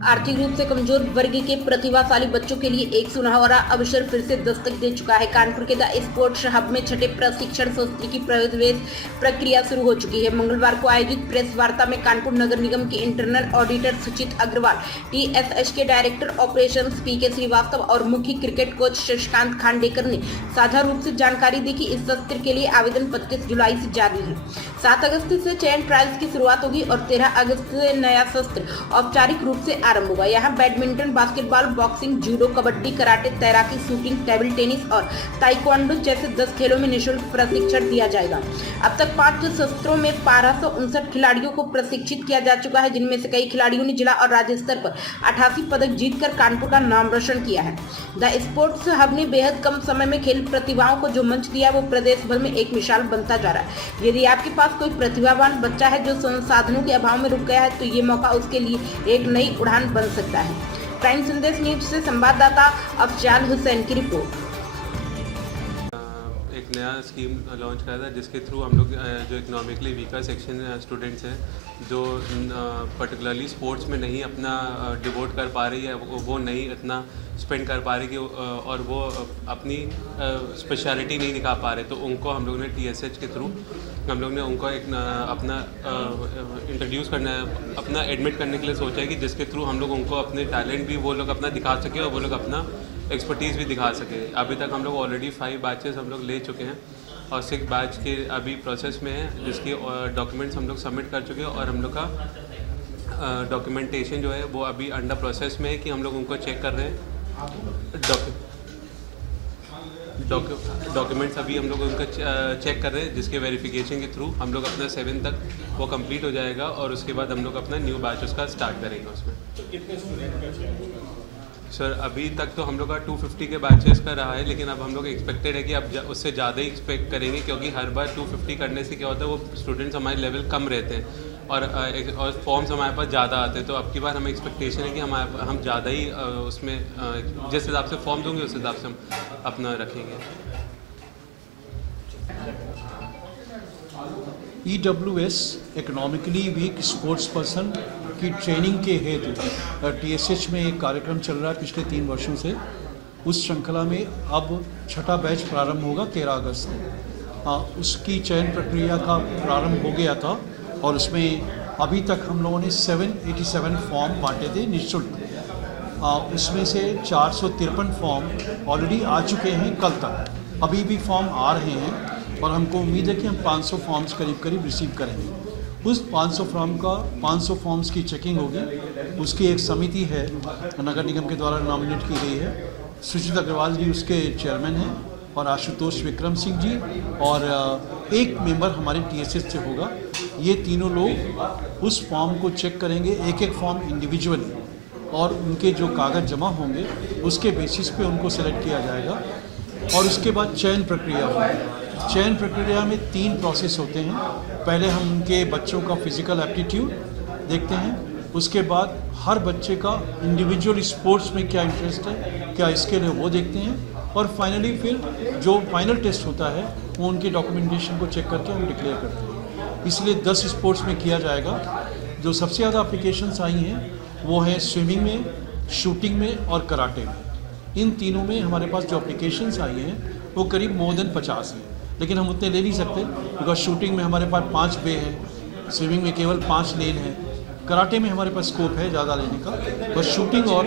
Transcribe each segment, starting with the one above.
आर्थिक रूप से कमजोर वर्ग के प्रतिभाशाली बच्चों के लिए एक सुनहरा अवसर फिर से दस्तक दे चुका है। कानपुर के द स्पोर्ट्स हब में छठे प्रशिक्षण सत्र की प्रवेश प्रक्रिया शुरू हो चुकी है। मंगलवार को आयोजित प्रेस वार्ता में कानपुर नगर निगम के इंटरनल ऑडिटर सुचित अग्रवाल, टीएसएच के डायरेक्टर ऑपरेशंस पीके श्रीवास्तव और मुख्य क्रिकेट कोच शशिकांत खांडेकर ने साझा रूप से जानकारी दी कि इस सत्र के लिए आवेदन 25 जुलाई से जारी है। 7 अगस्त से चयन ट्रायल्स की शुरुआत होगी और 13 अगस्त से नया सत्र औपचारिक रूप से आरंभ होगा। यहाँ badminton, basketball, boxing, judo, kabaddi, karate, तैराकी, शूटिंग, टेबल टेनिस और ताइक्वांडो जैसे 10 खेलों में निःशुल्क प्रशिक्षण दिया जाएगा। अब तक 5 सत्रों में 1259 खिलाड़ियों को प्रशिक्षित किया जा चुका है, जिनमें से कई खिलाड़ियों ने जिला और राज्य स्तर पर 88 पदक जीतकर कानपुर का नाम रोशन किया है। द स्पोर्ट्स हब ने बेहद कम समय में खेल प्रतिभाओं को जो मंच दिया वो प्रदेश भर में एक मिसाल बनता जा रहा है। यदि आपके पास कोई प्रतिभावान बच्चा है जो संसाधनों के अभाव में रुक गया है, तो ये मौका उसके लिए एक नई उड़ान बन सकता है। प्राइम संदेश न्यूज से संवाददाता अफजाल हुसैन की रिपोर्ट। एक नया स्कीम लॉन्च करा था जिसके थ्रू हम लोग जो इकोनॉमिकली वीकर सेक्शन स्टूडेंट्स हैं जो पर्टिकुलरली स्पोर्ट्स में नहीं अपना डिवोट कर पा रही है, वो नहीं इतना स्पेंड कर पा रही और वो अपनी स्पेशलिटी नहीं दिखा पा रहे, तो उनको हम लोग ने टीएसएच के थ्रू हम लोग ने उनको एक अपना इंट्रोड्यूस करना है, अपना एडमिट करने के लिए सोचा है कि जिसके थ्रू हम लोग उनको अपने टैलेंट भी वो लोग अपना दिखा सके और वो लोग अपना एक्सपर्टीज़ भी दिखा सके। अभी तक हम लोग ऑलरेडी 5 बैचेस हम लोग ले चुके हैं और 6 बैच के अभी प्रोसेस में है, जिसकी डॉक्यूमेंट्स हम लोग सबमिट कर चुके हैं और हम लोग का डॉक्यूमेंटेशन जो है वो अभी अंडर प्रोसेस में है कि हम लोग उनको चेक कर रहे हैं। डॉक्यूमेंट्स अभी हम लोग उनका चेक कर रहे हैं, जिसके वेरिफिकेशन के थ्रू हम लोग अपना 7 तक वो कंप्लीट हो जाएगा और उसके बाद हम लोग अपना न्यू बैच उसका स्टार्ट करेंगे। उसमें कितने स्टूडेंट सर अभी तक तो हम लोग का 250 के बैचेस का रहा है, लेकिन अब हम लोग एक्सपेक्टेड है कि अब उससे ज़्यादा ही एक्सपेक्ट करेंगे, क्योंकि हर बार 250 करने से क्या होता है वो स्टूडेंट्स हमारे लेवल कम रहते हैं और फॉर्म्स हमारे पास ज़्यादा आते हैं। तो अब की बार हमें एक्सपेक्टेशन है कि हम ज़्यादा ही उसमें जिस हिसाब से फॉर्म्स होंगे उस हिसाब से हम अपना रखेंगे। EWS economically weak sports person की ट्रेनिंग के हेतु टीएसएच में एक कार्यक्रम चल रहा है पिछले 3 वर्षों से। उस श्रृंखला में अब 6ठा बैच प्रारंभ होगा 13 अगस्त से। उसकी चयन प्रक्रिया का प्रारंभ हो गया था और उसमें अभी तक हम लोगों ने 787 फॉर्म बांटे थे निःशुल्क। उसमें से 453 फॉर्म ऑलरेडी आ चुके हैं कल तक, अभी भी फॉर्म आ रहे हैं और हमको उम्मीद है कि हम 500 फॉर्म्स करीब रिसीव करेंगे। उस 500 फॉर्म्स की चेकिंग होगी। उसकी एक समिति है नगर निगम के द्वारा नॉमिनेट की गई है। सुचित अग्रवाल जी उसके चेयरमैन हैं और आशुतोष विक्रम सिंह जी और एक मेंबर हमारे टीएसएच से होगा। ये तीनों लोग उस फॉर्म को चेक करेंगे, एक फॉर्म इंडिविजुअली, और उनके जो कागज़ जमा होंगे उसके बेसिस पे उनको सेलेक्ट किया जाएगा और उसके बाद चयन प्रक्रिया होगी। चयन प्रक्रिया में 3 प्रोसेस होते हैं। पहले हम उनके बच्चों का फिज़िकल एप्टीट्यूड देखते हैं, उसके बाद हर बच्चे का इंडिविजुअल स्पोर्ट्स में क्या इंटरेस्ट है, क्या स्किल है, वो देखते हैं और फाइनली फिर जो फाइनल टेस्ट होता है वो उनके डॉक्यूमेंटेशन को चेक करके हम डिक्लेयर करते हैं। इसलिए 10 स्पोर्ट्स में किया जाएगा। जो सबसे ज़्यादा एप्लीकेशंस आई हैं वो हैं स्विमिंग में, शूटिंग में और कराटे में। इन तीनों में हमारे पास जो एप्लीकेशंस आई हैं वो करीब मोर देन 50 हैं, लेकिन हम उतने ले नहीं सकते बिकॉज शूटिंग में हमारे पास 5 बे हैं, स्विमिंग में केवल 5 लेन है, कराटे में हमारे पास स्कोप है ज़्यादा लेने का, बस शूटिंग और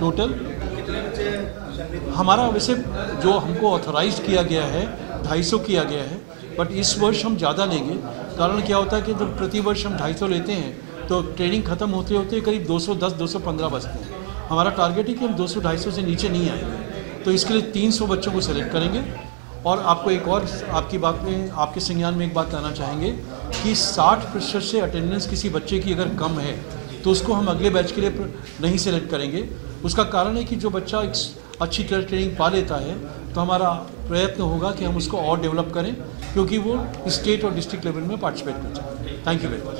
टोटल हमारा वैसे जो हमको ऑथराइज किया गया है 250 किया गया है, बट इस वर्ष हम ज़्यादा लेंगे। कारण क्या होता है कि जब प्रति वर्ष हम 250 लेते हैं तो ट्रेनिंग ख़त्म होते होते करीब 210-215 बचते हैं। हमारा टारगेट है कि हम 200-250 से नीचे नहीं आएंगे, तो इसके लिए 300 बच्चों को सेलेक्ट करेंगे। और आपको एक और आपकी बात में आपके संज्ञान में एक बात लाना चाहेंगे कि 60% से अटेंडेंस किसी बच्चे की अगर कम है तो उसको हम अगले बैच के लिए नहीं सेलेक्ट करेंगे। उसका कारण है कि जो बच्चा एक अच्छी तरह ट्रेनिंग पा लेता है तो हमारा प्रयत्न होगा कि हम उसको और डेवलप करें, क्योंकि वो स्टेट और डिस्ट्रिक्ट लेवल में पार्टिसिपेट कर सकें। Thank you very much.